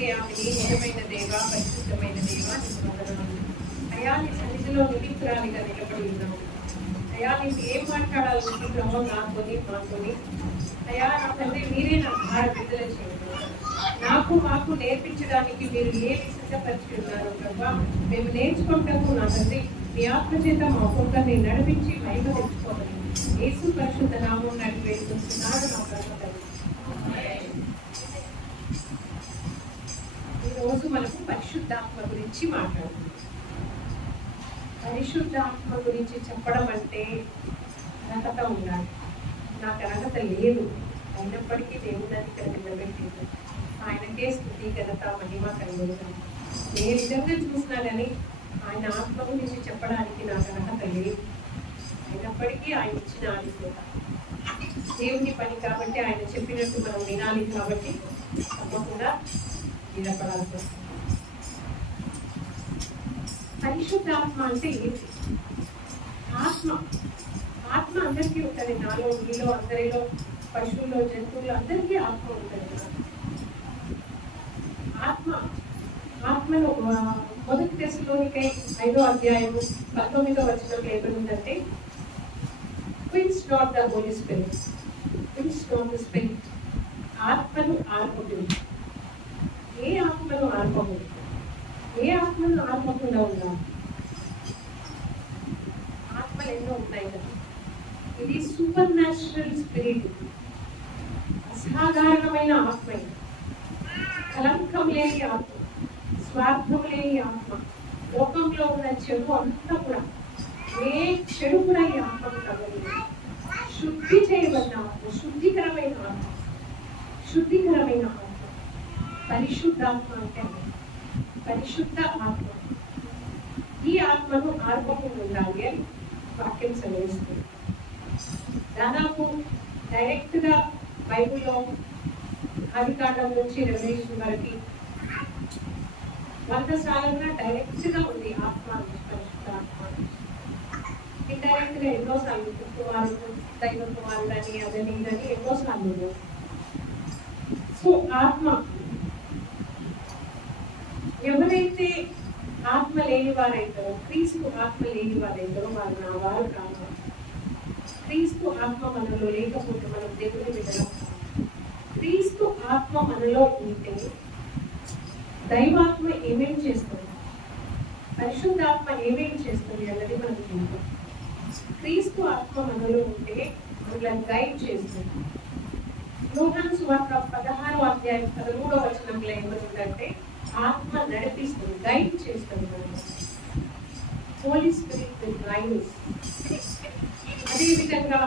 అంతర్యామిని నిజమైన దేవ పరిశుద్ధమైన దేవ అయ్యా నీ సన్నిధిలో నిమిత్రాలుగా నిలబడి ఉన్నాము. అయ్యా నీకు ఏం మాట్లాడాలనుకుంటున్నామో నాతోని మాతోని అయ్యా నా తండ్రి మీరే నా భార బిడ్డలు చేయండి. మాకు నేర్పించడానికి మీరు ఏమి సిద్ధపరిచి ఉన్నారో ప్రభా మేము నేర్చుకుంటాము. నా తండ్రి మీ ఆత్మచేత మా ఒక్కొక్కరిని నడిపించి మహిమ తెచ్చుకోవాలి. యేసు పరిశుద్ధ నామం నడిపి వేడుకుంటున్నాడు నా ప్రభు. ఈరోజు మనకు పరిశుద్ధాత్మ గురించి మాట్లాడుతున్నాం. పరిశుద్ధాత్మ గురించి చెప్పడం అంటే అర్హత ఉండాలి. నాకు అర్హత లేదు, అయినప్పటికీ దేవుడు అది ఇక్కడ నిలబెట్టింది. ఆయనకే స్తుతి ఘనత మహిమ కలుగుతాను. నేను నిజంగా చూసినా కానీ ఆయన ఆత్మ గురించి చెప్పడానికి నాకు అర్హత లేదు. అయినప్పటికీ ఆయన ఇచ్చిన ఆధిక్యత దేవుని పని కాబట్టి ఆయన చెప్పినట్టు మనం వినాలి. కాబట్టి తప్పకుండా నిలబడాల్సి వస్తుంది. పరిశుద్ధాత్మ అంటే ఏంటి? ఆత్మ అందరికీ ఉంటుంది. నాలో మీలో అందరిలో పశువుల్లో జంతువులు అందరికీ ఆత్మ ఉంటుంది. ఆత్మలో 1 తెస్సలోనికై 5వ అధ్యాయము 19వ వచనంలో ఏమనుందంటే quench not the Holy Spirit, quench not the Spirit. ఆత్మను ఆర్పకూడదు. ఏ ఆత్మను ఆర్పకూడదు? ఏ ఆత్మను ఆర్పకుండా ఉండాలి? ఆత్మలు ఎన్నో ఉన్నాయి కదా. ఇది సూపర్ న్యాచురల్ స్పిరిట్, అసాధారణమైన ఆత్మ, కలంకం లేని ఆత్మ, స్వార్థం లేని ఆత్మ. లోకంలో ఉన్న చెడు అంతా కూడా ఏ చెడు కూడా ఈ ఆత్మకు తగలేదు. శుద్ధి చేయబడిన ఆత్మ, శుద్ధికరమైన ఆత్మ, శుద్ధికరమైన ఆత్మ. పరిశుద్ధాత్మ అంటే పరిశుద్ధ ఆత్మ. ఈ ఆత్మను ఆర్పకుండా ఉండాలి అని వాక్యం సెలవిస్తుంది. దాదాపు డైరెక్ట్ గా బైబిల్లో ఆదికాండం నుంచి రెవల్యూషన్ వరకు 100 సార్లుగా డైరెక్ట్ గా ఉంది ఆత్మ, పరిశుద్ధ ఆత్మ. ఇండైరెక్ట్ గా ఎన్నోసార్లు కుమారుడు, దైవ కుమారుడు అని అదని ఇదని ఎన్నోసార్లు. సో ఆత్మ, ఎవరైతే ఆత్మ లేని వారైతారో, క్రీస్తు ఆత్మ లేని వారైతారో వారు నా వారు కాదు. క్రీస్తు ఆత్మ మనలో లేకపోతే మనం దేవుని బిడ్డలం. క్రీస్తు ఆత్మ మనలో ఉంటే దైవాత్మ ఏమేమి చేస్తుంది, పరిశుద్ధాత్మ ఏమేమి చేస్తుంది అన్నది మనకు చూద్దాం. క్రీస్తు ఆత్మ మనలో ఉంటే మనల్ని గైడ్ చేస్తుంది. యోహాను సువార్త 16వ అధ్యాయం 13వ వచనంలో ఏమనుందంటే ఆత్మ నడిపిస్తుంది, గైడ్ చేస్తుంది. Holy spirit will guide us. అదేవిధంగా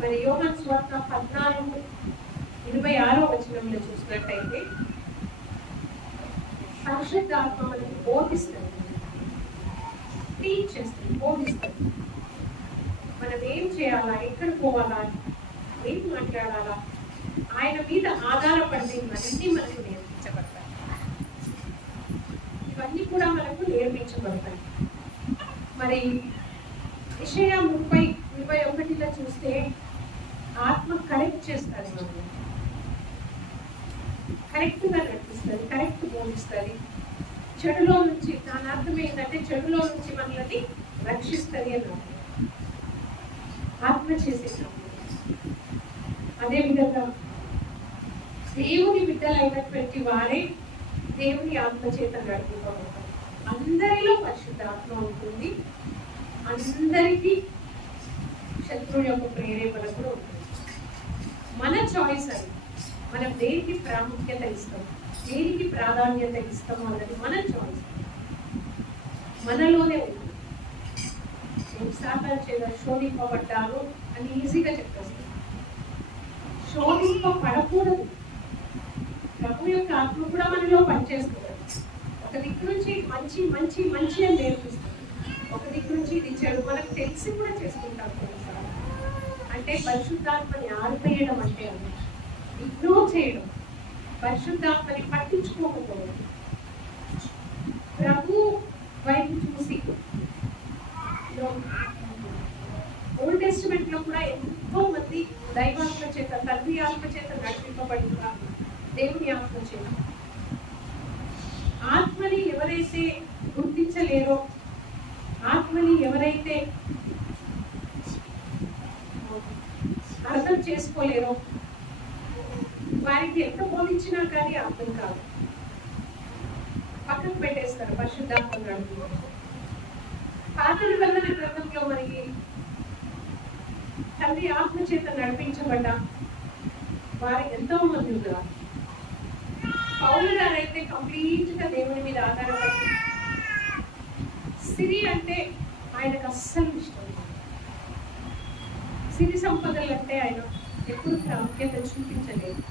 మరి యోహాను సువార్త 14:26వ వచనంలో చూసినట్టయితే పరిశుద్ధాత్మ మనకు బోధిస్తుంది, టీచ్ చేస్తుంది, బోధిస్తుంది. మనం ఏం చేయాలా, ఎక్కడ పోవాలా, ఏం మాట్లాడాలా, ఆయన మీద ఆధారపడి ఇవన్నీ మనకు నేర్పించబడతాయి. ఇవన్నీ కూడా మనకు నేర్పించబడతాయి. మరి యెషయా 30:21లో చూస్తే ఆత్మ కరెక్ట్ చేస్తుంది, మనం కరెక్ట్గా నడిపిస్తుంది, కరెక్ట్ బోధిస్తుంది. చెడులో నుంచి, దాని అర్థం ఏంటంటే చెడులో నుంచి మనల్ని రక్షిస్తుంది అన్నమాట ఆత్మ చేసేటప్పుడు. అదేవిధంగా దేవుని బిడ్డలైనటువంటి వారే దేవుని ఆత్మ చేత నడిపించబడతారు. అందరిలో పరిశుద్ధ ఆత్మ ఉంటుంది. అందరికీ శత్రువు యొక్క ప్రేరేపణ కూడా ఉంటుంది. మన చాయిస్ అది. మనం దేనికి ప్రాముఖ్యత ఇస్తాం, దేనికి ప్రాధాన్యత ఇస్తాము అన్నది మన చాయిస్, మనలోనే ఉంటుంది. నేను సాతాను చేత శోధింపబడ్డాను అని ఈజీగా చెప్పేస్తాను. శోధింపబడకూడదు. ప్రభు యొక్క ఆత్మ కూడా మనలో పనిచేస్తుంది. ఒక దిక్కు నుంచి మంచి మంచి మంచి అని నేర్పిస్తుంది, ఒక దిక్కు నుంచి ఇది చెడు మనకు తెలిసి కూడా చేసుకుంటాం కొన్నిసార్లు. అంటే పరిశుద్ధాత్మని ఆర్పేయడం అంటే అది ఇగ్నోర్ చేయడం, పరిశుద్ధాత్మని పట్టించుకోకపోవడం. ప్రభు వైపు చూసి ఓల్డ్ టెస్టిమెంట్ లో కూడా ఎంతో మంది దైవాత్మ చేత, తండ్రి ఆత్మ చేత నడిపింపబడిన దేవుని ఆత్మ చేత ఎవరైతే గుర్తించలేరో, ఆత్మని ఎవరైతే అర్థం చేసుకోలేరో, వారికి ఎంత బోధించినా కానీ అర్థం కాదు, పక్కకు పెట్టేస్తారు పరిశుద్ధాత్మ నడుపు. పాత నిబంధన గ్రంథంలో మనకి తండ్రి ఆత్మ చేత నడిపించబడ్డ వారు ఎంతో మంది ఉన్నారు. పౌలు గారు అయితే కంప్లీట్ గా దేవుని మీద ఆధారపడి, సిరి అంటే ఆయనకు అస్సలు ఇష్టం, సిరి సంపదలు అంటే ఆయన ఎప్పుడు ప్రాముఖ్యత చూపించలేదు.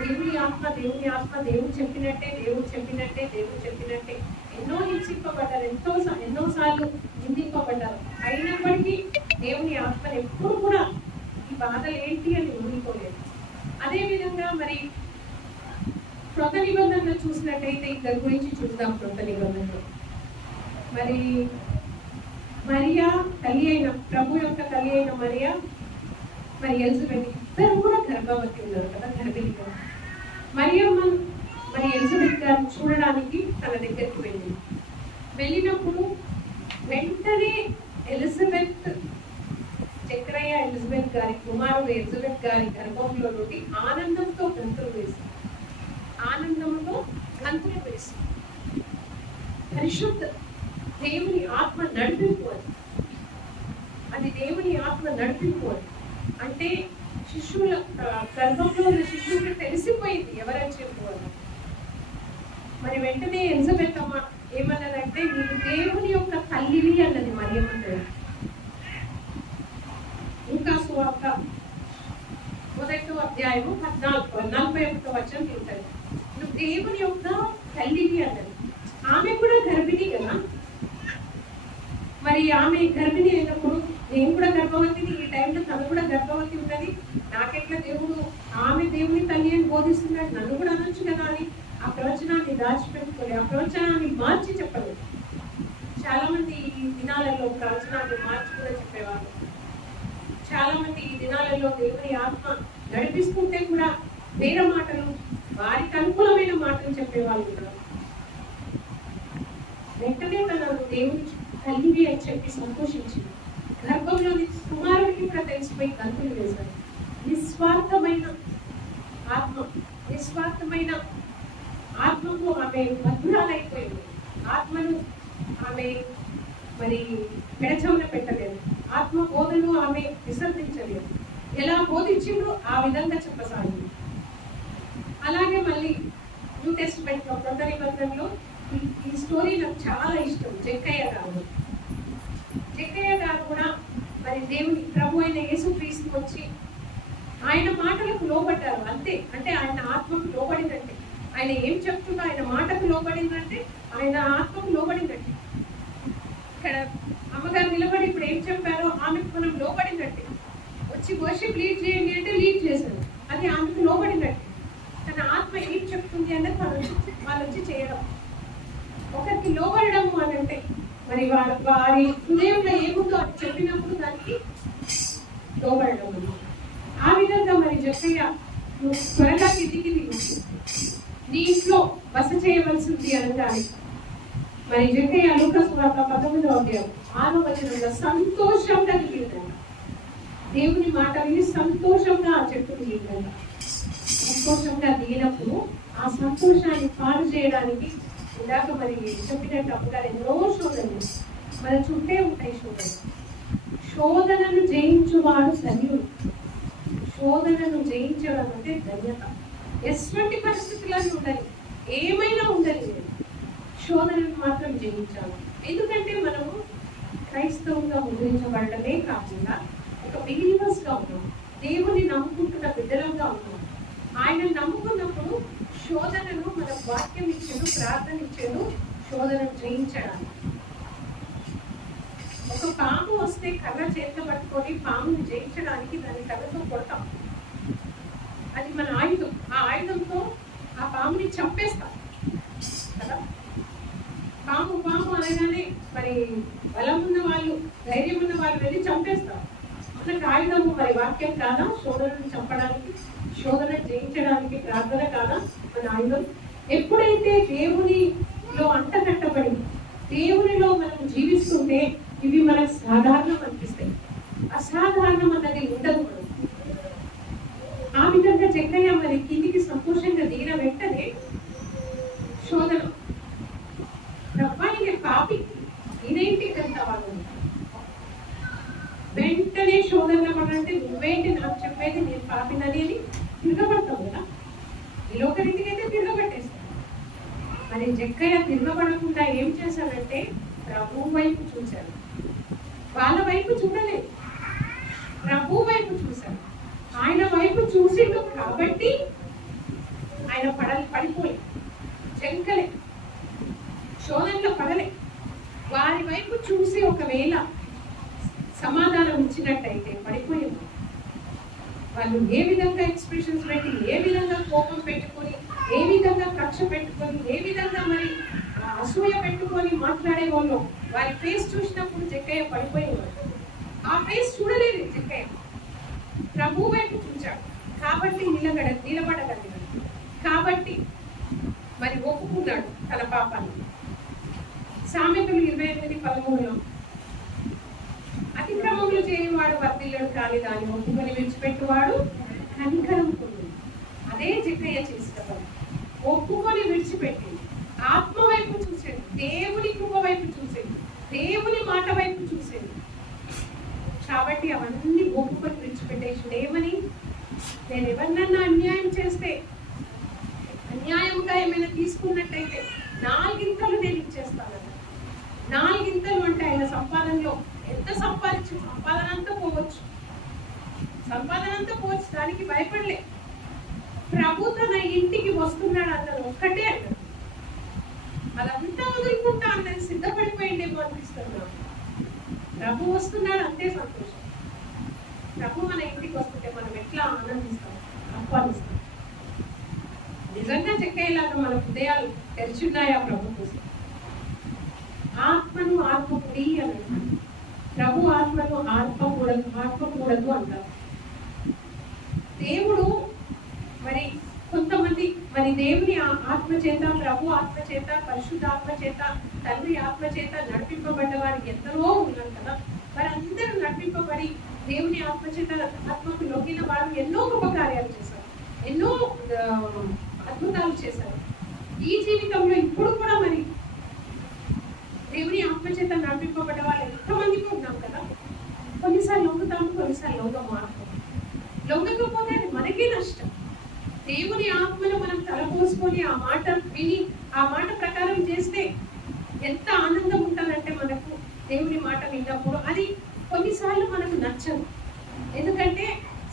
దేవుని ఆత్మ, దేవుని ఆత్మ, దేవుడు చెప్పినట్టే, దేవుడు చెప్పినట్టే, దేవుడు చెప్పినట్టే. ఎన్నో హింసింపబడ్డారు, ఎన్నోసార్లు నిందింపబడ్డారు. అయినప్పటికీ దేవుని ఆత్మను ఎప్పుడు కూడా ఈ బాధలు ఏంటి అని ఊహిపోలేదు. అదేవిధంగా మరి క్రొత్త నిబంధనలు చూసినట్టయితే ఇద్దరి గురించి చూద్దాం. క్రొత్త నిబంధనలు మరి మరియా తల్లి అయిన, ప్రభు యొక్క తల్లి అయిన మరియా మరి ఎలిజబెత్ ఇద్దరు కూడా గర్భవతి ఉన్నారు కదా, గర్భిణిగా. మరి ఎలిజబెత్ గారిని చూడడానికి తన దగ్గరికి వెళ్ళినప్పుడు వెంటనే ఎలిజబెత్, చక్రయ్య ఎలిజబెత్ గారి కుమారుడు ఎలిజబెత్ గారి గర్భంలో నుండి ఆనందంతో గంతులు వేసింది. పరిశుద్ధ దేవుని ఆత్మ నడిపింపు అది దేవుని ఆత్మ నడిపింపు అంటే శిశువుల గర్భంలో ఉన్న శిశువుకి తెలిసిపోయింది ఎవరని చెప్పుకోవాలి. మరి వెంటనే ఎలిజబెత్ అమ్మ ఏమన్నదంటే, నీవు దేవుని యొక్క తల్లివి అన్నది మరియమ్మ. ఇంకా సువార్త 1వ అధ్యాయము 41వ వచనం ఉంటుంది. నువ్వు దేవుని యొక్క తల్లివి అన్నది. ఆమె కూడా గర్భిణి కదా, మరి ఆమె గర్భిణి అయినప్పుడు నేను కూడా గర్భవతిని, ఈ టైంలో తను కూడా గర్భవతి ఉన్నది, నాకెట్లా దేవుడు ఆమె దేవుని తల్లి అని బోధిస్తున్నాడు, నన్ను కూడా అనొచ్చు కదా అని ఆ ప్రవచనాన్ని దాచిపెట్టుకోలేదు, ఆ ప్రవచనాన్ని మార్చి చెప్పలేదు. చాలా మంది ఈ దినాలలో ప్రవచనాన్ని మార్చి కూడా చెప్పేవాళ్ళు. చాలా మంది ఈ దినాలలో దేవుని ఆత్మ నడిపిస్తుంటే కూడా వేరే మాటలు, వారికి అనుకూలమైన మాటలు చెప్పేవాళ్ళు ఉన్నారు. వెంటనే తనను దేవుని తల్లివి అని చెప్పి సంతోషించింది. గర్భంలోని కుమారుడికి కూడా తెలిసిపోయి గంతులు వేశారు. నిస్వార్థమైన ఆత్మకు ఆమె భద్రాలైపోయింది. ఆత్మను ఆమె మరి పెడచవున పెట్టలేదు, ఆత్మ బోధను ఆమె విసర్జించలేదు. ఎలా బోధించిందో ఆ విధంగా చెప్పసాగింది. అలాగే మళ్ళీ న్యూ టెస్టిమెంట్ లో, క్రొత్త నిబంధనలో ఈ స్టోరీ నాకు చాలా ఇష్టం. జక్కయ్య గారు కూడా మరి దేవుని ప్రభు అయిన యేసుక్రీస్తు వచ్చి ఆయన మాటలకు లోబడ్డారు. అంతే, అంటే ఆయన ఆత్మకు లోబడిందంటే, ఆయన ఏం చెప్తున్నా ఆయన మాటకు లోబడిందంటే ఆయన ఆత్మకు లోబడిందంటే. ఇక్కడ అమ్మగారు నిలబడి ఇప్పుడు ఏం చెప్పారో ఆమెకు మనం లోబడిందంటే, వచ్చి వర్షిప్ లీడ్ చేయండి అంటే లీడ్ చేశారు, అది ఆమెకు లోబడిందంటే. తన ఆత్మ ఏం చెప్తుంది అనేది వాళ్ళు వచ్చి చేయడం. ఒకరికి లోబడము అని అంటే మరి వారి హృదయంలో ఏముందో అది చెప్పినప్పుడు దానికి లోబడడం. ఆ విధంగా మరి జక్కయ్య నువ్వు త్వరగా కిందికి నీ ఇంట్లో బస చేయవలసింది అనగానే మరి జక్కయ్య లూకాసు వార్త 19వ అధ్యాయం 6వ వచనంలో సంతోషంగా దిగిందంట. దేవుని మాట విని సంతోషంగా ఆ చెట్టు దిగిందంట. సంతోషంగా దిగినప్పుడు ఆ సంతోషాన్ని పాడు చేయడానికి ఇందాక మరి చెప్పినట్టు అమ్మగారు ఎన్నో శోధనలు మన చుట్టే ఉంటాయి. శోధనను జయించువాడు ధన్యుడు. శోధనను జయించడం అంటే ధన్యత. ఎటువంటి పరిస్థితులను ఉండాలి, ఏమైనా ఉండాలి, శోధనను మాత్రం జయించాలి. ఎందుకంటే మనము క్రైస్తవుగా ముద్రించబడమే కాకుండా ఒక బిలీవర్స్ గా ఉన్నాం, దేవుని నమ్ముకుంటున్న బిడ్డలంగా ఉన్నాం. ఆయన నమ్ముకున్నప్పుడు శోధనను మన వాక్యం ఇచ్చాను, ప్రార్థన ఇచ్చాను, శోధనను జయించడానికి. ఒక పాము వస్తే కర్ర చేతిలో పట్టుకొని పామును జయించడానికి దాని కర్రతో కొడతాం, అది మన ఆయుధం. ఆ ఆయుధంతో ఆ పాముని చంపేస్తాం కదా. పాము అనగానే మరి బలం ఉన్న వాళ్ళు, ధైర్యం ఉన్న వాళ్ళు వెళ్ళి చంపేస్తారు. మనకు ఆయుధము మరి వాక్యం కాదా? శోధనను చంపడానికి, శోధన జయించడానికి ప్రార్థన కాదా మన ఆయుధం? ఎప్పుడైతే దేవుని అంటగట్టబడి దేవునిలో మనం జీవిస్తుంటే ఇవి మనకు సాధారణం అనిపిస్తాయి. అసాధారణం అన్నది ఉండదు. ఆ విధంగా జక్కయ్య మరి కిందికి సంతోషంగా దిగిన వెంటనే శోధన, రవ్వాయిని పాపి నేనేంటి కంత వాళ్ళు వెంటనే శోధన పడంటే నువ్వేంటి నాకు చెప్పేది నేను పాపినని అని తిరగబడతావు కదా. ఈ లోకరీతికి అయితే తిరగబట్టేస్తాను. మరి జక్కయ్య తిరగబడకుండా ఏం చేశాడంటే ప్రభు వైపు చూశాడు. వాళ్ళ వైపు చూడలేదు, ప్రభు వైపు చూశాడు. ఆయన వైపు చూసిండు కాబట్టి ఆయన పడిపోలే, చెంకలే, శోధనలో పడలే. వారి వైపు చూసి ఒకవేళ సమాధానం ఇచ్చినట్టయితే పడిపోయేది. వాళ్ళు ఏ విధంగా ఎక్స్ప్రెషన్స్ పెట్టి, ఏ విధంగా కోపం పెట్టుకొని, ఏ విధంగా కక్ష పెట్టుకొని, ఏ విధంగా మరి అసూయ పెట్టుకొని మాట్లాడే వాళ్ళు వారి ఫేస్ చూసినప్పుడు జక్కయ్య పడిపోయేవాడు. ఆ ఫేస్ చూడలేదు జక్కయ్య, ప్రభు వైపు చూచాడు కాబట్టి నిలబడగలిగాడు. కాబట్టి మరి ఒప్పుకున్నాడు తన పాపాన్ని. సామెతలు 28:13 అతిక్రమములు చేయవాడు వర్ధిల్లడు, కానీ దాన్ని ఒప్పుకొని విడిచిపెట్టువాడు కనికరం పొందును. అదే జక్కయ్య చేసిన పని. ఒప్పుకొని విడిచిపెట్టి ఆత్మ వైపు చూసేది, దేవుని కృప వైపు చూసేది, దేవుని మాట వైపు చూసేది. కాబట్టి అవన్నీ ఒప్పుకొని విడిచిపెట్టేసి ఏమని, నేను ఎవరినన్నా అన్యాయం చేస్తే, అన్యాయంగా ఏమైనా తీసుకున్నట్టయితే 4 గింతలు నేను ఇచ్చేస్తాను. 4 గింతలు అంటే ఆయన సంపాదనలో ఎంత సంపాదించు, సంపాదన అంతా పోవచ్చు, దానికి భయపడలే. ప్రభు తన ఇంటికి వస్తున్నాడు అన్నది ఒక్కటే అన్నది. అదంతా వదులుకుంటా అన్నది సిద్ధపడిపోయిందేమో అనిపిస్తున్నాడు. ప్రభు వస్తున్నాడు అంతే సంతోషం. ప్రభు మన ఇంటికి వస్తుంటే మనం ఎట్లా ఆనందిస్తాం, ఆహ్వానిస్తాం. నిజంగా జక్కయ్యలాగా మన హృదయాలు తెరిచున్నాయా ప్రభు కోసం? ఆత్మను ఆత్మకుడి అని అంటారు. ప్రభు ఆత్మను ఆత్మకూడదు అంటారు. దేవుడు మరి కొంతమంది మరి దేవుని ఆత్మ చేత, ప్రభు ఆత్మ చేత, పరిశుద్ధ ఆత్మ చేత, తండ్రి ఆత్మ చేత నడిపింపబడ్డ వారు ఎందరో ఉన్నారు కదా. వారందరూ నడిపింపబడి దేవుని ఆత్మ చేత ఆత్మకు లొంగిన వారు ఎన్నో గొప్ప కార్యాలు చేశారు, ఎన్నో అద్భుతాలు చేశారు. ఈ జీవితంలో ఇప్పుడు కూడా మరి దేవుని ఆత్మ చేత నడిపింపబడ్డ వాళ్ళు ఎంతమందికి ఉన్నాం కదా. కొన్నిసార్లు లొంగుతాము, కొన్నిసార్లు లొంగకపోతే అది మనకే నష్టం. దేవుని ఆత్మను మనం తలపోసుకొని ఆ మాట విని ఆ మాట ప్రకారం చేస్తే ఎంత ఆనందం ఉంటుందంటే మనకు దేవుని మాట విన్నప్పుడు. అది కొన్నిసార్లు మనకు నచ్చదు, ఎందుకంటే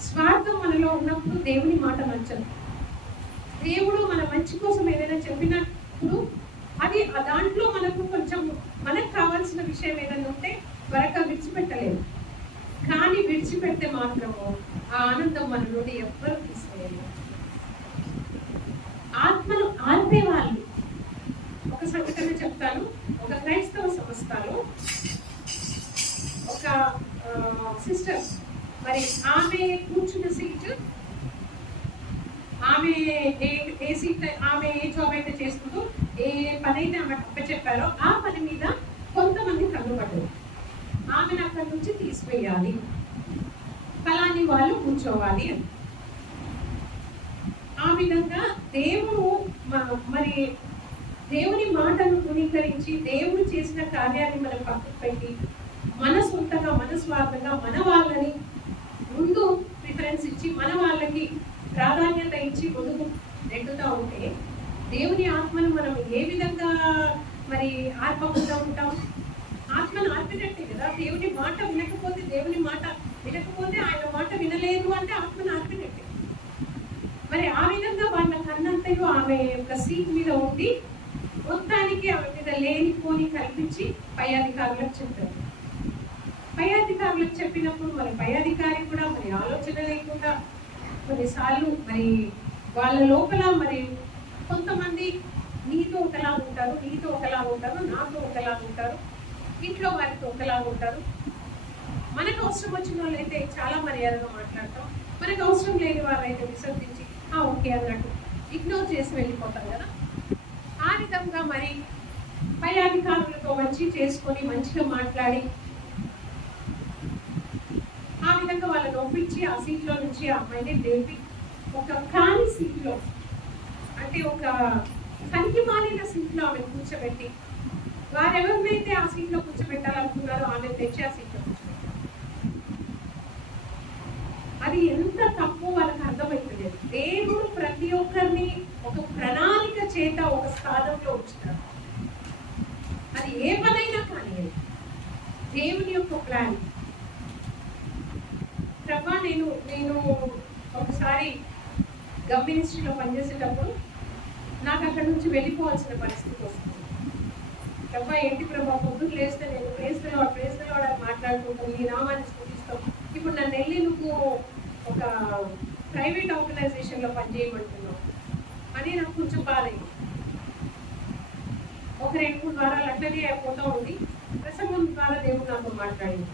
స్వార్థం మనలో ఉన్నప్పుడు దేవుని మాట నచ్చదు. దేవుడు మన మంచి కోసం ఏదైనా చెప్పినప్పుడు అది దాంట్లో మనకు కొంచెం మనకు కావాల్సిన విషయం ఏదైనా ఉంటే త్వరగా విడిచిపెట్టలేదు. కానీ విడిచిపెడితే మాత్రము ఆ ఆనందం మన నుండి ఎవ్వరూ తీసుకోలేదు. ఆత్మను ఆర్పే వాళ్ళు, ఒక సంఘటన చెప్తాను. ఒక క్రైస్తవ సంస్థలో ఒక సిస్టర్, మరి ఆమె కూర్చున్న సీట్, ఆమె ఏ సీట్, ఆమె ఏ జాబ్ అయితే చేస్తుందో, ఏ పని అయితే ఆమె చెప్పారో ఆ పని మీద కొంతమంది కన్నుపడ్డారు. ఆమెను అక్కడి నుంచి తీసివేయాలి, ఫలాని వాళ్ళు కూర్చోవాలి అని. ఆ విధంగా దేవుడు మరి దేవుని మాటను ధృవీకరించి దేవుడు చేసిన కార్యాన్ని మనం పక్కకు పెట్టి మన సొంతగా, మన స్వార్థంగా మన వాళ్ళని ముందు ప్రిఫరెన్స్ ఇచ్చి మన వాళ్ళకి ప్రాధాన్యత ఇచ్చి ముందుకు నెట్టుతూ ఉంటే దేవుని ఆత్మను మనం ఏ విధంగా మరి ఆర్పకుండా ఉంటాం? ఆత్మను ఆర్పినట్టే కదా. దేవుని మాట వినకపోతే, దేవుని మాట వినకపోతే, ఆయన మాట వినలేదు అంటే ఆత్మను ఆర్పినట్టే. మరి ఆ విధంగా వాళ్ళ కన్నంతయు ఆమె యొక్క సీట్ మీద ఉండి మొత్తానికి ఆమె మీద లేనిపోని కల్పించి పై అధికారులకు చెప్పారు. పై అధికారులకు చెప్పినప్పుడు మరి పై అధికారి కూడా మరి ఆలోచన లేకుండా కొన్నిసార్లు మరి వాళ్ళ లోపల మరి కొంతమంది నీతో ఒకలా ఉంటారు, నాతో ఒకలా ఉంటారు, ఇంట్లో వారితో ఒకలా ఉంటారు. మనకు అవసరం వచ్చిన వాళ్ళు అయితే చాలా మర్యాదగా మాట్లాడతాం, మనకు అవసరం లేని వారు అయితే విసర్జించి ఓకే అన్నట్టు ఇగ్నోర్ చేసి వెళ్ళిపోతాం కదా. ఆ విధంగా మరి పై అధికారులతో మంచి చేసుకొని మంచిగా మాట్లాడి ఆ విధంగా వాళ్ళని ఒప్పించి ఆ సీట్లో నుంచి ఆ అమ్మాయిని లేపి ఒక ఖాళీ సీట్లో, అంటే ఒక పనికి మాలిన సీట్లో ఆమె కూర్చోబెట్టి, వారెవరినైతే ఆ సీట్లో కూర్చోబెట్టాలనుకున్నారో ఆమె తెచ్చి ఆ సీట్లో కూర్చోబెట్టారు. అది ఎంత తప్పు వాళ్ళకి అర్థమైపోలేదు. దేవుడు ప్రతి ఒక్కరిని ఒక ప్రణాళిక చేత ఒక స్థానంలో ఉంచుతాడు. అది ఏ పనైనా కానీ దేవుని యొక్క ప్లాన్. ప్రభా నేను ఒకసారి గమ్ మినిస్ట్రీలో పనిచేసేటప్పుడు నాకు అక్కడి నుంచి వెళ్ళిపోవాల్సిన పరిస్థితి వస్తుంది. ప్రభా ఏంటి ప్రభా, పొద్దుకు లేస్తే నేను ప్రేస్తలో మాట్లాడుకుంటాం, నీ నామాన్ని స్థుతిస్తాం. ఇప్పుడు నన్ను వెళ్ళి నువ్వు ఒక ప్రైవేట్ ఆర్గనైజేషన్లో పనిచేయమంటున్నావు అని నాకు కొంచెం బాధైంది. ఒక 2-3 వారాలు అట్లనే అయిపోతూ ఉంది. ప్రసంగం ద్వారా దేవుడు నాతో మాట్లాడింది.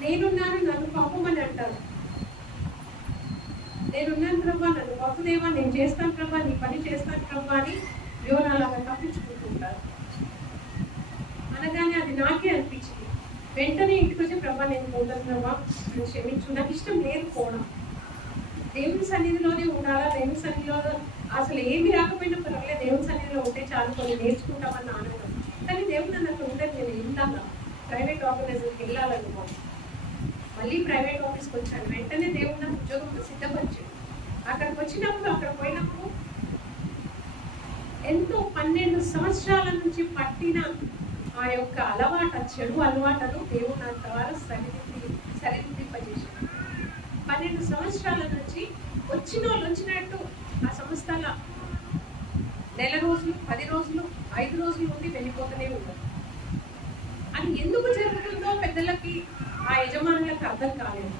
నేనున్నాను, నన్ను పంపమని అంటారు. నేనున్నాను ప్రభా, నన్ను పంపుదేవా, నేను చేస్తాను ప్రభా, నీ పని చేస్తాను ప్రభా అని యోనాలాగా తప్పించుకుంటుంటారు. అనగానే అది నాకే అనిపించింది. వెంటనే ఇంటికి వచ్చి ప్రభా నేను పోతాను ప్రభా, నేను క్షమించు, నాకు ఇష్టం లేదు పోవడం. దేవుని సన్నిధిలోనే ఉండాలా, దేవుని సన్నిధిలో అసలు ఏమి రాకపోయినా పర్వాలేదు, దేవుని సన్నిధిలో ఉంటే చాలు, కొన్ని నేర్చుకుంటామని ఆనందం. కానీ దేవుడు నన్ను అక్కడ ఉండేది, నేను వెళ్తాను ప్రైవేట్ ఆర్గనైజేషన్కి వెళ్ళాలనుకో. మళ్ళీ ప్రైవేట్ ఆఫీస్కి వచ్చాను. వెంటనే దేవుడు నాకు ఉద్యోగం సిద్ధపరిచాడు. అక్కడికి వచ్చినప్పుడు, అక్కడ పోయినప్పుడు ఎంతో 12 సంవత్సరాల నుంచి పట్టిన ఆ యొక్క చెడు అలవాటను దేవుడు నా ద్వారా సరిదిద్దింపజేశాడు. 12 సంవత్సరాల నుంచి వచ్చిన వాళ్ళు వచ్చినట్టు ఆ సంస్థల నెల రోజులు, 10 రోజులు, 5 రోజులు ఉండి వెళ్ళిపోతూనే ఉంటారు. అది ఎందుకు జరుగుతుందో పెద్దలకి, ఆ యజమానులకు అర్థం కాలేదు.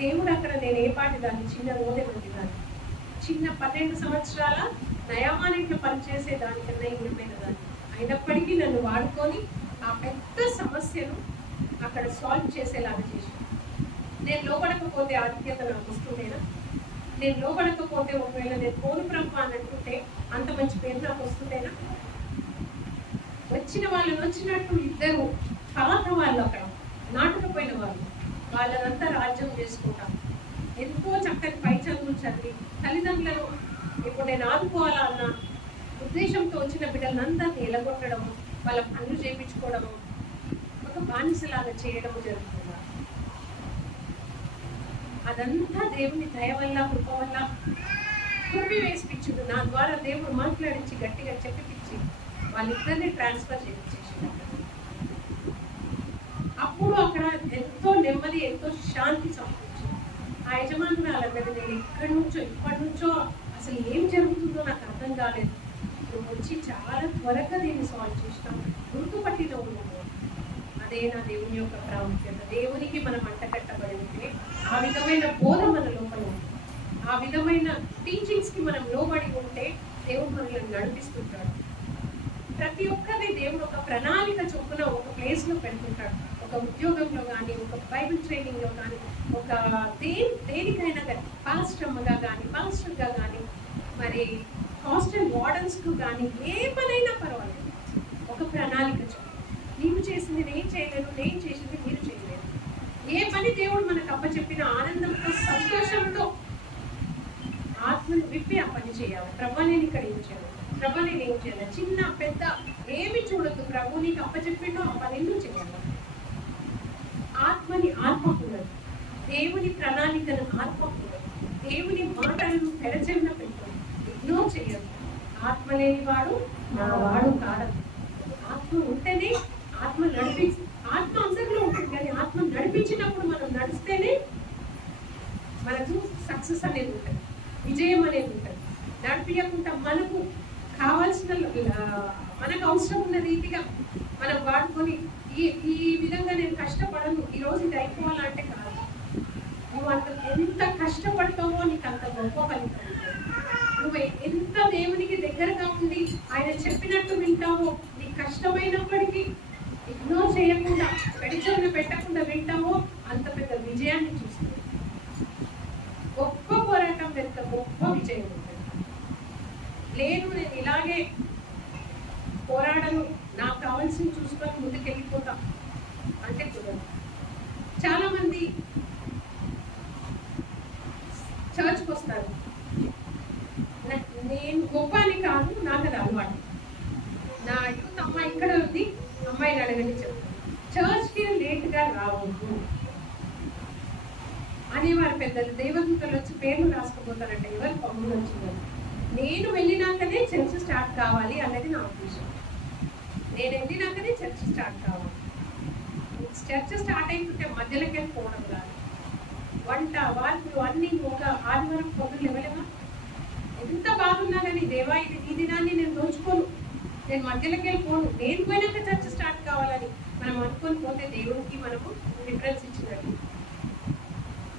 దేవుడు అక్కడ నేను ఏ పాటి దాన్ని, చిన్న రోజే దాన్ని, చిన్న 12 సంవత్సరాల నయమానిట్లో పనిచేసే దానికన్నా ఇరిపోయిన దాన్ని, అయినప్పటికీ నన్ను వాడుకొని ఆ పెద్ద సమస్యను అక్కడ సాల్వ్ చేసేలాగా చేశాను. నేను లోపడకపోతే ఆధిక్యత నాకు వస్తుండేనా? నేను లోపడకపోతే ఒకవేళ నేను పోను బ్రహ్మ అని అంటుంటే అంత మంచి పేరు నాకు వస్తుండేనా? వచ్చిన వాళ్ళని వచ్చినట్టు ఇద్దరు పాత వాళ్ళు అక్కడ నాటుకుపోయిన వాళ్ళు, వాళ్ళనంతా రాజ్యం చేసుకుంటాం. ఎంతో చక్కని పై చదువులు చదివి తల్లిదండ్రులను ఇప్పుడు నేను ఆదుకోవాలా అన్న ఉద్దేశంతో వచ్చిన బిడ్డలంతా ఎలగొట్టడము, వాళ్ళ పనులు చేయించుకోవడము, ఒక బానిసలాగా చేయడము జరుగుతుంది. అదంతా దేవుని దయ వల్ల, కృప వల్ల కుప్పి వేసిపించుడు. నా ద్వారా దేవుడు మాట్లాడించి గట్టిగా చెప్పిపించి వాళ్ళిద్దరిని ట్రాన్స్ఫర్ చేయించేసాడు. అప్పుడు అక్కడ ఎంతో నెమ్మది, ఎంతో శాంతి సంపాదించింది. ఆ యజమానులు అలాంటి నేను ఇప్పటి నుంచో అసలు ఏం జరుగుతుందో నాకు అర్థం కాలేదు, నువ్వు వచ్చి చాలా త్వరగా దీన్ని సాల్వ్ చేసినాం, గుర్తుపట్టిన ఉన్నాము. అదే నా దేవుని యొక్క ప్రాముఖ్యత. దేవునికి మనం అంటకట్టబడి ఉంటే ఆ విధమైన బోధ మన లోపల ఉంది, ఆ విధమైన టీచింగ్స్కి మనం లోబడి ఉంటే దేవుడు మనల్ని నడిపిస్తుంటాడు. ప్రతి ఒక్కరిని దేవుడు ఒక ప్రణాళిక చొప్పున ఒక ప్లేస్లో పెడుతుంటాడు. ఒక ఉద్యోగంలో కానీ, ఒక బైబిల్ ట్రైనింగ్లో కానీ, ఒక దేనికైనా కానీ, పాస్టర్గా కానీ, పాస్టర్గా కానీ, మరి హాస్టల్ వార్డన్స్కు కానీ, ఏ పనైనా పర్వాలేదు, ఒక ప్రణాళిక చొప్పున. నీవు చేసింది నేను చేయలేను, నేను చేసింది మీరు చేయలేదు. ఏ పని దేవుడు మనకు అప్పచెప్పిన ఆనందంతో, సంతోషంతో ఆత్మను విప్పి ఆ పని చేయాలి. ప్రభు నేను ఇక్కడ ఏం చేయాలి, ప్రభు నేను ఏం చేయాలి, చిన్న పెద్ద ఏమి చూడద్దు. ప్రభు నీకు అప్పచెప్పిండో ఆ పని నువ్వు చేయాలి. ఆత్మని ఆత్మకూడదు, దేవుని ప్రణాళికను ఆత్మకూడదు, దేవుని మాటలను తెరచెన్న పెట్టదు, ఇగ్నోర్ చేయదు. ఆత్మ లేని వాడు నా వాడు కాదు. ఆత్మ ఉంటేనే ఆత్మ ఆత్మ అందరిలో ఉంటుంది, కానీ ఆత్మ నడిపించినప్పుడు మనం నడిస్తేనే మనకు సక్సెస్ అనేది ఉంటుంది, విజయం అనేది ఉంటుంది. నడిపించకుండా మనకు కావాల్సిన, మనకు అవసరం ఉన్న రీతిగా మనం వాడుకొని ఈ విధంగా నేను కష్టపడను, ఈరోజు ఇది అయిపోవాలంటే కాదు. నువ్వు అంత ఎంత కష్టపడతావో నీకు అంత గొప్ప ఫలితం. నువ్వు ఎంత దేవునికి దగ్గరగా ఉండి ఆయన చెప్పినట్టు వింటావో, నీకు కష్టమైనప్పటికీ ఇగ్నోర్ చేయకుండా, పెడిచోని పెట్టకుండా వింటావో, అంత పెద్ద విజయాన్ని చూస్తుంది. గొప్ప పోరాటం పెద్ద గొప్ప విజయం ఉంటుంది. నేను ఇలాగే పోరాడను, నాకు కావాల్సింది చూసుకొని ముందుకు వెళ్ళిపోతాం అంటే కుదరదు. చాలామంది చర్చ్కి వస్తారు, నేను గొప్ప అని కాదు, నాకు అది అలవాటు. నా యూత్ అమ్మాయి ఇక్కడ ఉంది, అమ్మాయిని అడగండి చెప్తాను, చర్చ్కి లేట్గా రావద్దు అనేవారు పెద్దలు. దేవదూతలు వచ్చి పేర్లు రాసుకుపోతారంట, ఎవరు పమ్ములు వచ్చిందని. నేను వెళ్ళినాకనే చర్చ్ స్టార్ట్ కావాలి అన్నది నా ఉద్దేశం. నేను వెళ్ళినాకనే చర్చ్ స్టార్ట్ కావాలి. చర్చ్ స్టార్ట్ అయిపోతే మధ్యలోకి వెళ్ళిపోవడం కాదు. వంట వార్పులు అన్నీ ఒక ఆదివారం పొద్దులు ఇవ్వలేమా? ఎంత బాగున్నా కానీ దేవా ఈ దినాన్ని నేను దోచుకోను, నేను మధ్యలోకి వెళ్ళిపోను, నేను పోయినాక చర్చ్ స్టార్ట్ కావాలని మనం అనుకొని పోతే దేవునికి మనము డిఫరెన్స్ ఇచ్చినట్టు,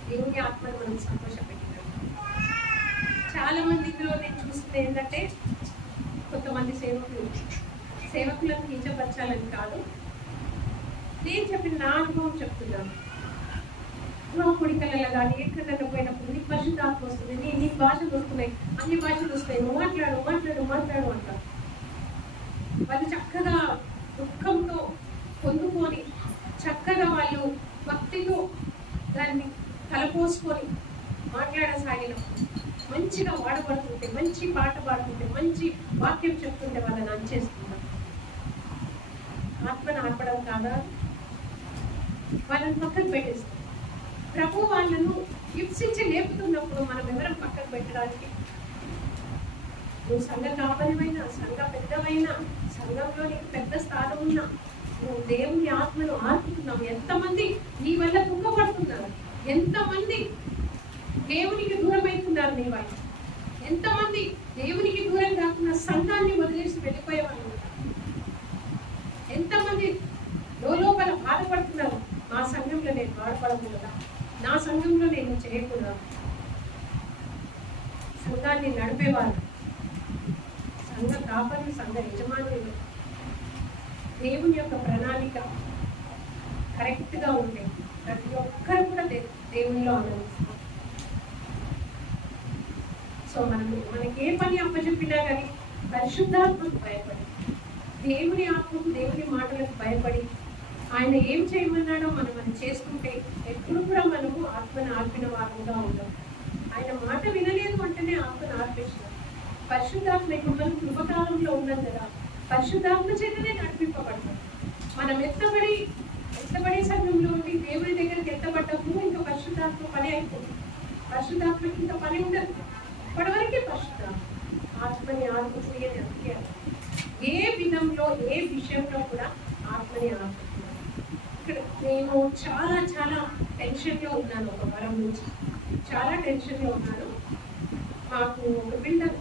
దేవుని ఆత్మను మనం సంతోషపెట్టినట్టు. చాలా మందిలో నేను చూస్తుంది ఏంటంటే, కొంతమంది సేవకులను కించపరచాలని కాదు, నేను చెప్పిన నా అనుభవం చెప్తున్నాను. కుడికలలో కానీ ఎక్కడికన్నా పోయినప్పుడు నీకు పరిశుద్ధాత్మ వస్తుంది, నీకు భాషలు వస్తున్నాయి, అన్ని భాషలు వస్తాయి, నువ్వు మాట్లాడు అంటారు. వాళ్ళు చక్కగా దుఃఖంతో పొందుకొని చక్కగా వాళ్ళు భక్తితో దాన్ని కలపోసుకొని మాట్లాడసాగినప్పుడు మంచిగా వాడబడుతుంటే, మంచి పాట పాడుతుంటే, మంచి వాక్యం చెప్తుంటే వాళ్ళని అంచేస్తున్నారు. ఆత్మను ఆర్పడం కాదా? వాళ్ళని పక్కకు పెట్టేస్తారు. ప్రభు వాళ్ళను హింసించి లేపుతున్నప్పుడు మనం ఎవరం పక్కకు పెట్టడానికి? నువ్వు సంఘ కాపరిమైన, సంఘ పెద్దమైన, సంఘంలో నీకు పెద్ద స్థానం ఉన్నా, నువ్వు దేవుని ఆత్మను ఆర్పుతున్నావు. ఎంతమంది నీ వల్ల దుఃఖపడుతున్నారు, ఎంతమంది దేవునికి దూరం అవుతున్నారు నీ వల్ల, ఎంతమంది దేవునికి దూరం కాకుండా సంఘాన్ని వదిలేసి వెళ్ళిపోయే వాళ్ళు ఉన్నారు, ఎంతమంది లోపల బాధపడుతున్నారు. మా సంఘంలో నేను బాధపడకూడదా, నా సంఘంలో నేను చేయకూడదా? సంఘాన్ని నడిపేవాళ్ళు, సంఘ కాపరి, సంఘ యజమానులు, దేవుని యొక్క ప్రణాళిక కరెక్ట్గా ఉంటే ప్రతి ఒక్కరు కూడా దేవునిలో ఆనందిస్తారు. సో మనకి ఏ పని అప్పచెప్పినా కానీ పరిశుద్ధాత్మకు భయపడి, దేవుని ఆత్మకు, దేవుని మాటలకు భయపడి, ఆయన ఏం చేయమన్నాడో మనం చేసుకుంటే ఎప్పుడు కూడా మనము ఆత్మను ఆర్పిన వారంగా ఉంటాం. ఆయన మాట వినలేదు అంటేనే ఆత్మను ఆర్పేసినాం. పరిశుద్ధాత్మ ఇప్పుడు మనం కృపకాలంలో ఉన్నాం కదా, పరిశుద్ధాత్మ చేతనే నడిపింపబడతాం. మనం ఎత్తబడి సమయంలో ఉండి దేవుని దగ్గరికి ఎత్తబడ్డప్పుడు ఇంకా పరిశుద్ధాత్మ పని అయిపోతుంది. పరిశుద్ధాత్మకి ఇంకా పని ఉండదు. ఇప్పటివరకే పరిశుద్ధాత్మ ఆత్మని ఆర్పుకునేది. అందుకే ఏ విధంలో, ఏ విషయంలో కూడా ఆత్మని ఆర్పుకున్నాను. ఇక్కడ నేను చాలా టెన్షన్లో ఉన్నాను. ఒక వారం నుంచి చాలా టెన్షన్లో ఉన్నాను. మాకు ఒక బిల్డర్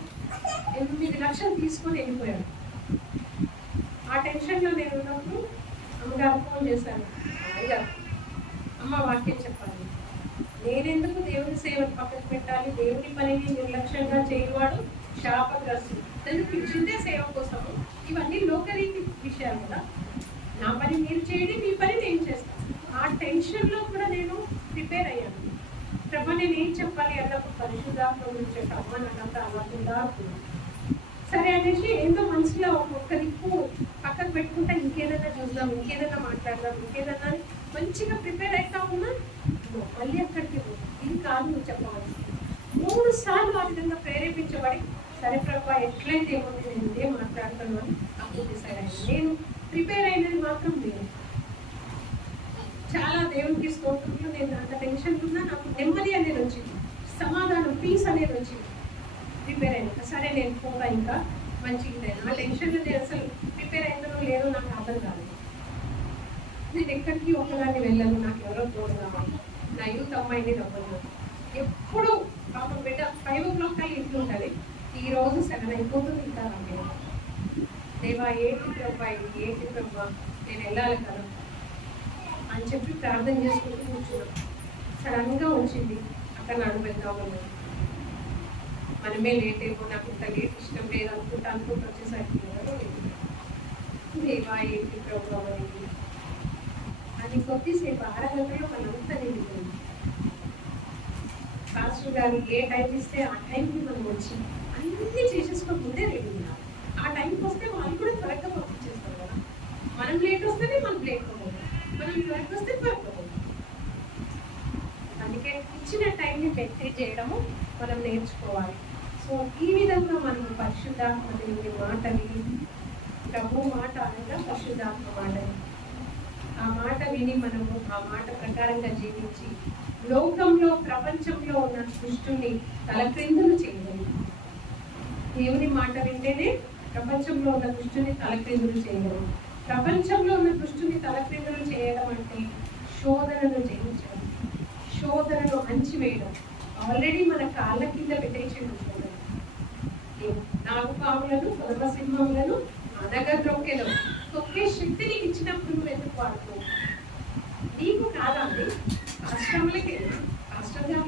8 లక్షలు తీసుకొని వెళ్ళిపోయాడు. ఆ టెన్షన్లో నేను ఉన్నప్పుడు అమ్మగారు ఫోన్ చేశాను, అయ్యారు అమ్మ వాక్యం చెప్పాలి, నేనెందుకు దేవుని సేవను పక్కకు పెట్టాలి, దేవుని పనిని నిర్లక్ష్యంగా చేయవాడు శాపగ్రస్తుడు, నన్ను పిలిచిందే సేవ కోసము, ఇవన్నీ లోకరీతి విషయాలు కదా, నా పని మీరు చేయండి, మీ పని నేను చేస్తాను. ఆ టెన్షన్లో కూడా నేను ప్రిపేర్ అయ్యాను. ప్రభు నేను ఏం చెప్పాలి అన్నప్పుడు పరిశుద్ధాత్మ గురించి అమ్మ నాకంతా అవ్వకుండా సరే అనేసి ఏందో మనసులో ఒక్క దిక్కు పక్కకు పెట్టుకుంటా, ఇంకేదన్నా చూద్దాం, ఇంకేదన్నా మాట్లాడదాం, ఇంకేదన్నా మంచిగా ప్రిపేర్ అవుతా ఉన్నా, మళ్ళీ అక్కడికి ఇది కాదు నువ్వు చెప్పవచ్చు. 3 సార్లు ఆ విధంగా ప్రేరేపించబడి సరే ప్రభా ఎట్లయితే ఏముంది నేను ఇదే మాట్లాడతాను అని అప్పుడు డిసైడ్ అయ్యాను. నేను ప్రిపేర్ అయినది మాత్రం లేదు. చాలా దేవునికి స్తోత్రంలో నేను అంత టెన్షన్ ఉన్నా నాకు నెమ్మది అనేది వచ్చింది, సమాధానం, పీస్ అనేది వచ్చింది. ప్రిపేర్ అయినా సరే నేను పోతా, ఇంకా మంచిగా ఆ టెన్షన్లో నేను అసలు ప్రిపేర్ అయిందో లేదో నాకు అర్థం కాదు. నేను ఎక్కడికి ఒకదాన్ని వెళ్ళను, నాకు ఎవరో తోడు కావాలి. నా యూత్ అమ్మాయిని నవ్వను. ఎప్పుడు పాపం బిడ్డ 5 o'clock కల్లా ఇంట్లో ఉంటుంది. ఈరోజు 7 అయిపోతుంది ఇంకా రాలేదు. దేవా ఏంటి ప్రభా, ఏంటి ప్రభా, నేను వెళ్ళాలి కదా అని చెప్పి ప్రార్థన చేసుకుంటూ కూర్చున్నాం. సడన్గా వచ్చింది అక్కడ నడుపెద్దామని. మనమే లేట్ అయిపో, నాకు ఇంత లేట్ ఇష్టం లేదు అనుకుంటూ వచ్చేసరికి దేవా ఏంటి ప్రోగ్రామ్ అనేది అది కొద్దిసేపు 6 గంటల్లో మనంతా నిండిపోయింది. పాస్టర్ గారు ఏ టైం ఇస్తే ఆ టైంకి మనం వచ్చి అన్నీ చేసేసుకోక ముందే రెడీ ఉన్నారు. ఆ టైంకి వస్తే వాళ్ళు కూడా త్వరగా పంపించేస్తారు కదా. మనం లేట్ వస్తేనే మనం లేట్ పోతాం, మనం త్వరగా వస్తే త్వరగా పోతాం. అందుకే ఇచ్చిన టైంని మెయింటైన్ చేయడము మనం నేర్చుకోవాలి. సో ఈ విధంగా మనం పరిశుద్ధాత్మ దేవుని మాట విని, ప్రభు మాట అనగా పరిశుద్ధాత్మ మాట, ఆ మాట విని మనము ఆ మాట ప్రకారంగా జీవించి లోకంలో ప్రపంచంలో ఉన్న దుష్టుని తలక్రిందులు చేయగలం. దేవుని మాట వింటేనే ప్రపంచంలో ఉన్న దుష్టుని తలక్రిందులు చేయగలం. ప్రపంచంలో ఉన్న దుష్టుని తలక్రిందులు చేయడం అంటే శోధనను జయించడం, శోధనను అణచివేయడం. ఆల్రెడీ మన కాళ్ళ కింద పెట్టేసిండు శోధన. నాగుపాములను, సర్వసింహములను అనగద్రొక్కెను. తొక్కే శక్తి నీకు ఇచ్చినప్పుడు నువ్వు ఎందుకు వాడుకో? నీకు కాదా అండి, కష్టములకి కష్టంగా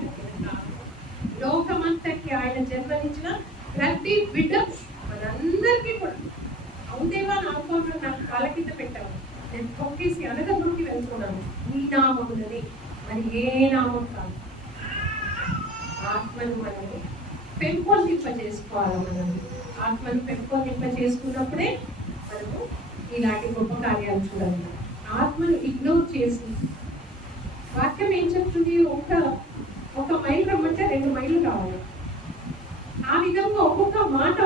లోకమంతకి ఆయన జన్మనిచ్చిన ప్రతి బిడ్డ మనందరికీ కూడా అవుదేవా నామములు నాకు కాళ్ళ కింద పెట్టావు, నేను తొక్కేసి అనగద్రొక్కి వెళ్తున్నాను నీ నామములని. మరి ఏ నామం కాదు. ఆత్మను మనము పెంపొందింప చేసుకోవాలి. మనము ఆత్మను పెంపొందింప చేసుకున్నప్పుడే మనము ఇలాంటి గొప్ప కార్యాలు చూడాలి. ఆత్మను ఇగ్నోర్ చేసి, వాక్యం ఏం చెప్తుంది, ఒక మైలు రమ్మంటే 2 మైళ్ళు రావాలి. ఆ విధంగా ఒక్కొక్క మాట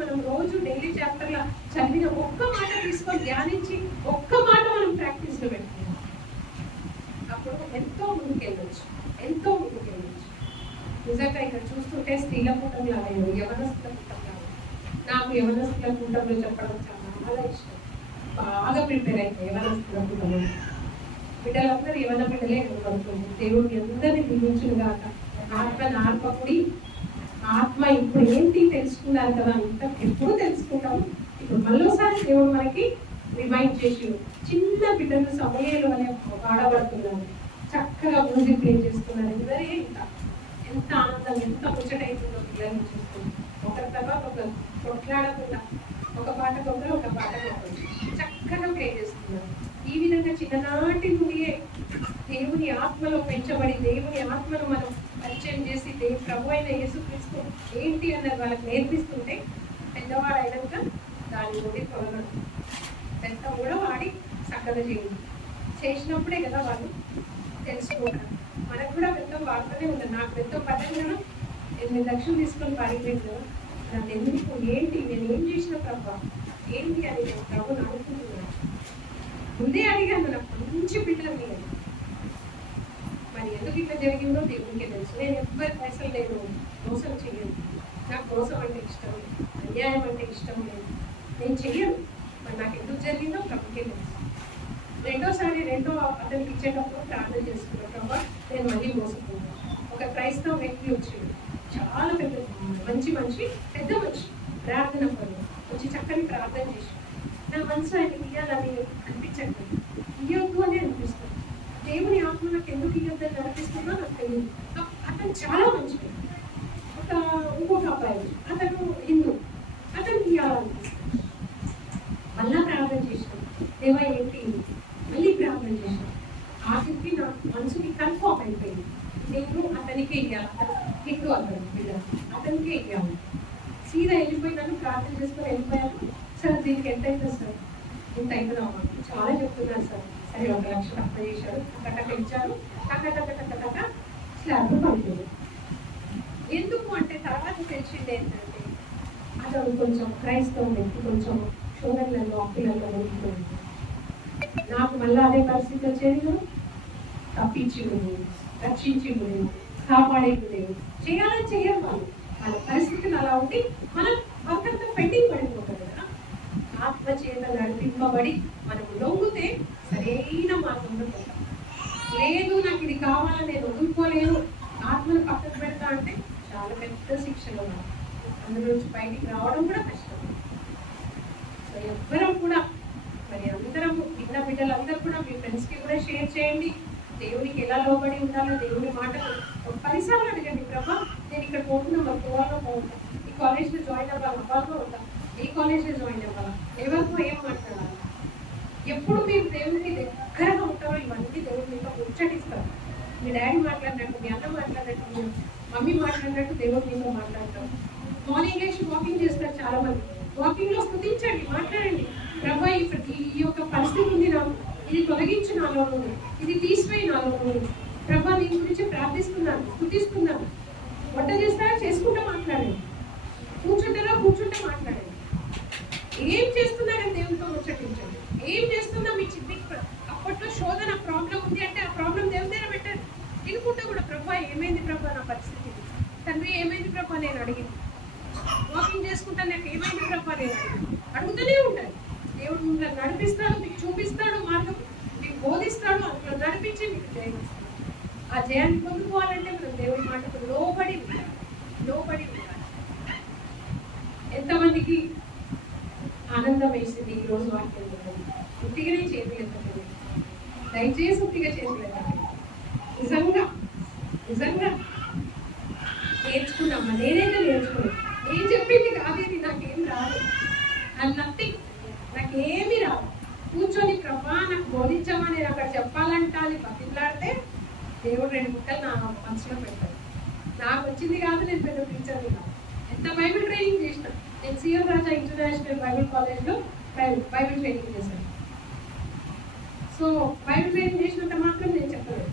మనం రోజు డైలీ చాప్టర్లో చదివిన ఒక్క మాట తీసుకొని ధ్యానించి ఒక్క మాట మనం ప్రాక్టీస్లో పెట్టుకున్నాం. అప్పుడు ఎంతో ముందుకెళ్ళొచ్చు. నిజంగా ఇక్కడ చూస్తుంటే స్త్రీల కూటంలో లేదు, యవనస్తుల కూటంలో. నాకు యవనస్తుల కూటంలో చెప్పడం చాలా ఇష్టం. బాగా ప్రిపేర్ అయిపోయి యవనస్తుల కూటంలో బిడ్డలందరూ యవన బిడ్డలే పడుతుంది. దేవుడిని అందరినీ దీవించును గాక. ఆత్మ నార్పకుడి, ఆత్మ ఇప్పుడు ఏంటి తెలుసుకున్నారు కదా, ఇంత ఎప్పుడు తెలుసుకుంటాము. ఇప్పుడు మళ్ళీసారి దేవుడు మనకి రిమైండ్ చేసి, చిన్న బిడ్డలు సమయాలు అనే వాడబడుతున్నారు, చక్కగా మ్యూజిక్ ప్లే చేస్తున్నారు. అందరే ఎంత ఆనందం, ఎంత ముచ్చటైతుందో పిల్లల్ని చూస్తుంది. ఒకరి తర్వాత ఒకరు కొట్లాడకుండా ఒక పాటకొకరు చక్కగా ప్లే చేస్తున్నారు. ఈ విధంగా చిన్ననాటి నుండియే దేవుని ఆత్మలో పెంచబడి, దేవుని ఆత్మను మనం పరిచయం చేసి, ప్రభు అయిన యేసుక్రీస్తు ఏంటి అన్నది వాళ్ళకి నేర్పిస్తుంటే, పెద్దవాడు అయినాక దాని నుండి తొలగడం, పెద్ద కూడా వాడి చక్కగా చేసినప్పుడే కదా వాళ్ళు తెలుసుకుంటారు. మనకు కూడా బెత్తం వాడుతూనే ఉన్నాను. నాకు బెత్తం పడ్డాను కదా, 8 లక్షలు తీసుకొని పారిపోయింది కదా, నన్ను ఎందుకు, ఏంటి, నేను ఏం చేసిన ప్రభు ఏంటి అని నేను ప్రభుని అనుకుంటున్నాను. ముందే అడిగాను, నాకు మంచి బిడ్డలు మరి ఎందుకు ఇట్లా జరిగిందో దేవునికే తెలుసు. నేను ఎవ్వరి పైసలు లేదు, మోసం చెయ్యను. నాకు మోసం అంటే ఇష్టం లేదు, అన్యాయం అంటే ఇష్టం లేదు, నేను చెయ్యను. మరి నాకు ఎందుకు జరిగిందో ప్రభుకే తెలుసు. రెండో అతనికి ఇచ్చేటప్పుడు ప్రార్థన చేసుకున్నాను, ప్రభా నేను మళ్ళీ మోసపోయాను. ఒక క్రైస్తవ వ్యక్తి వచ్చాడు, చాలా పెద్ద మంచి మనిషి, పెద్ద మనిషి, ప్రార్థన పనులు వచ్చి చక్కని ప్రార్థన చేసి, నా మనసు ఆయన ఇయ్యాలని అనిపించండి, ఇయ్యొద్దు అని అనిపిస్తుంది. దేవుని ఆత్మ నాకు ఎందుకు ఇయ్యొద్దని అనిపిస్తుందో నాకు తెలియదు. అతను చాలా మంచిది. ఇంకొక అబ్బాయి, అతను హిందూ, అతనికి ఇవ్వాలనిపిస్తుంది. మళ్ళా ప్రార్థన చేసినాం, దేవా ఏంటి, మళ్ళీ ప్రార్థన చేసినాం. ఆఖరికి నా మనసుకి కన్ఫర్మ్ అయిపోయింది, నేను అతనికే ఇవ్వాలి. హిందూ అతను బిడ్డ, అతనికే ఇవ్వాలి. సీదా వెళ్ళిపోయినాను, ప్రార్థన చేసుకొని వెళ్ళిపోయాను. సార్ దీనికి ఎంత అవుతుంది సార్, ఇంత అవుతుందమ్మా, చాలా చెప్తున్నారు సార్. సరే 1 లక్ష అప్లై చేశారు, అక్కడ ఇచ్చారు, టక స్లాబ్ పడుతుంది. ఎందుకు అంటే తర్వాత తెలిసింది ఏంటంటే, అతను కొంచెం క్రైస్తవం వ్యక్తి, కొంచెం శోధనలలో అప్పులలో ఉంటుంది. నాకు మళ్ళీ అదే పరిస్థితి వచ్చేది కదా, తప్పించి రక్షించి కాపాడే చేయాలని చేయరు వాళ్ళు. వాళ్ళ పరిస్థితిని అలా ఉండి మనం పక్కన పెండింగ్ పడిపోతాం కదా. ఆత్మచేత నడిపింపబడి మనము లొంగితే సరైన మార్గంలో పోతాం. లేదు నాకు ఇది కావాలని నేను వదులుకోలేను, ఆత్మను పక్కకు పెడతా అంటే చాలా పెద్ద శిక్షలు ఉన్నాయి. అందులో నుంచి బయటికి రావడం కూడా కష్టం. సో ఎవ్వరం కూడా మరి అందరము చిన్న బిడ్డలందరూ కూడా మీ ఫ్రెండ్స్కి కూడా షేర్ చేయండి. దేవునికి ఎలా లోబడి ఉండాలో దేవుని మాటలు 10 సార్లు అడగండి, ప్రభా నేను ఇక్కడ పోతున్నా, మరి పోవాలో పోతా, ఈ కాలేజ్లో జాయిన్ అవ్వాలో ఉంటా, ఈ కాలేజ్లో జాయిన్ అవ్వాలా, ఎవరితో ఏం మాట్లాడాలి. ఎప్పుడు మీరు దేవునికి దగ్గరగా ఉంటారో ఇవన్నీ దేవుడు మీతో ముచ్చటిస్తారు. మీ డాడీ మాట్లాడినట్టు, మీ అన్న మాట్లాడినట్టు, మీ మమ్మీ మాట్లాడినట్టు దేవుడు మీతో మాట్లాడతారు. మార్నింగ్ లేచి వాకింగ్ చేస్తారు చాలా మంది, వాకింగ్ లో స్తుతించండి, మాట్లాడండి. ప్రభా ఈ యొక్క పరిస్థితి ఉంది నాకు, ఇది తొలగించు నాలో నుండి, ఇది తీసివేయి నాలో నుండి. ప్రభా నీ గురించి ప్రార్థిస్తున్నాను, స్తుతిస్తున్నాను. వంట చేస్తారా చేసుకుంటూ మాట్లాడండి, కూర్చుంటారా కూర్చుంటే మాట్లాడండి. ఏం చేస్తున్నారని దేవునితో ముచ్చటించండి. ఏం చేస్తున్నా మీ చిన్ని అప్పట్లో శోధన ప్రాబ్లం ఉంది అంటే ఆ ప్రాబ్లం దేవుని దగ్గర పెట్టండి. వినుకుంటే కూడా ప్రభా ఏమైంది ప్రభా నా పరిస్థితి, తండ్రి ఏమైంది ప్రభా నేను అడిగింది, వాకింగ్ చేసుకుంటా నాకు ఏమైంది ప్రభా నేను అడుగుతూనే ఉంటాను. దేవుడు మిమ్మల్ని నడిపిస్తాడు, మీకు చూపిస్తాడు మార్గం, మీకు బోధిస్తాడు, అందులో నడిపించి మీకు జయం ఇస్తాడు. ఆ జయాన్ని పొందుకోవాలంటే మనం దేవుడి మాటకు లోబడి ఉండాలి, లోబడి ఉండాలి. ఎంతమందికి ఆనందం వేసింది ఈరోజు వాక్యం ఉట్టిగానే చేతులు ఎత్తకండి, దయచేసి ఉట్టిగా చేతులు ఎత్తకండి. నిజంగా నిజంగా నేర్చుకున్నామా, నేనైతే నేర్చుకున్నాను. నేను చెప్పింది కాదేది, నాకేం రాదు, అది నథింగ్, నాకేమీ రాదు. కూర్చొని ప్రభా నాకు బోధించమా, నేను అక్కడ చెప్పాలంటా అని బతిలాడితే దేవుడు 2 ముక్కలు నా మనసులో పెట్టాడు. నాకు వచ్చింది కాదు, నేను పెద్ద టీచర్ని కాదు. ఎంత బైబిల్ ట్రైనింగ్ చేసిన నేను సిఎల్ రాజా ఇంటర్నేషనల్ బైబిల్ కాలేజ్లో బైబిల్ ట్రైనింగ్ చేశాను. సో బైబిల్ ట్రైనింగ్ చేసినంత మాత్రం నేను చెప్పలేదు.